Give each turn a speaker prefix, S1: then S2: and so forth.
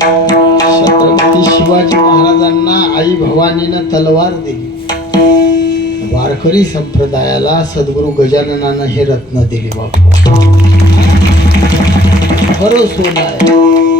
S1: छत्रपती शिवाजी महाराजांना आई भवानीनं तलवार दिली. वारकरी संप्रदायाला सद्गुरू गजाननानं हे रत्न दिले बाबा. खरं सोनं आहे